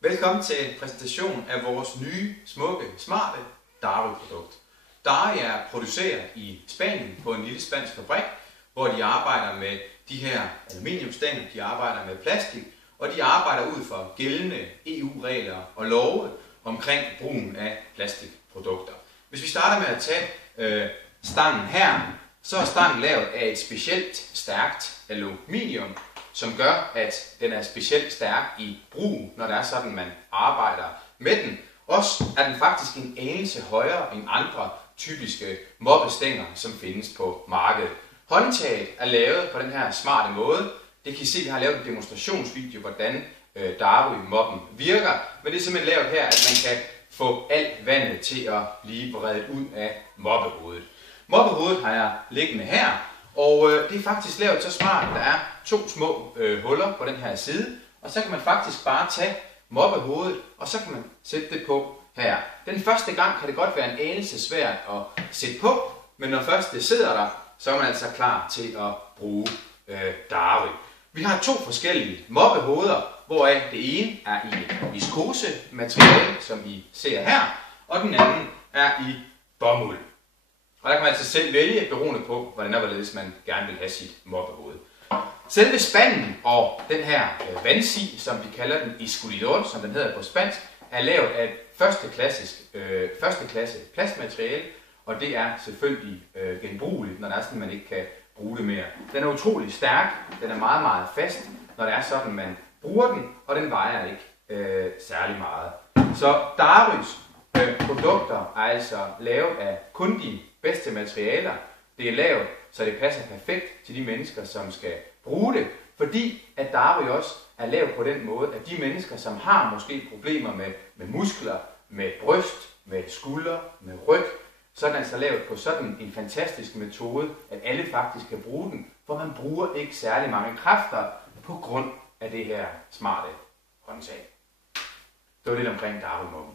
Velkommen til præsentationen af vores nye, smukke, smarte Darwin-produkt. Darwin er produceret i Spanien på en lille spansk fabrik, hvor de arbejder med de her aluminiumstænger, de arbejder med plastik, og de arbejder ud fra gældende EU-regler og love omkring brugen af plastikprodukter. Hvis vi starter med at tage stangen her, så er stangen lavet af et specielt stærkt aluminium, som gør, at den er specielt stærk i brug, når det er sådan, man arbejder med den. Også er den faktisk en anelse højere end andre typiske moppestænger, som findes på markedet. Håndtaget er lavet på den her smarte måde. Det kan I se, vi har lavet en demonstrationsvideo, hvordan Darwin-moppen virker. Men det er simpelthen lavet her, at man kan få alt vandet til at blive vredet ud af moppehovedet. Moppehovedet har jeg liggende her. Og det er faktisk lavet så smart, at der er to små huller på den her side. Og så kan man faktisk bare tage moppehovedet, og så kan man sætte det på her. Den første gang kan det godt være en anelse svært at sætte på, men når først det sidder der, så er man altså klar til at bruge Darwin. Vi har to forskellige moppehoveder, hvoraf det ene er i viskosemateriale, som I ser her, og den anden er i bomuld. Og der kan man altså selv vælge, beroende på, hvordan og hvorledes man gerne vil have sit moppehoved. Selve spanden og den her vandsi, som de kalder den esculidor, som den hedder på spansk, er lavet af første klasse plastmateriale, og det er selvfølgelig genbrugeligt, når det er sådan, man ikke kan bruge det mere. Den er utrolig stærk, den er meget, meget fast, når det er sådan, man bruger den, og den vejer ikke særlig meget. Så Darwins produkter er altså lavet af kun de bedste materialer. Det er lavet, så det passer perfekt til de mennesker, som skal bruge det, fordi at Darwin også er lavet på den måde, at de mennesker, som har måske problemer med muskler, med bryst, med skulder, med ryg, så er den altså lavet på sådan en fantastisk metode, at alle faktisk kan bruge den, for man bruger ikke særlig mange kræfter på grund af det her smarte håndtag. Det var lidt omkring Darwin-moppen.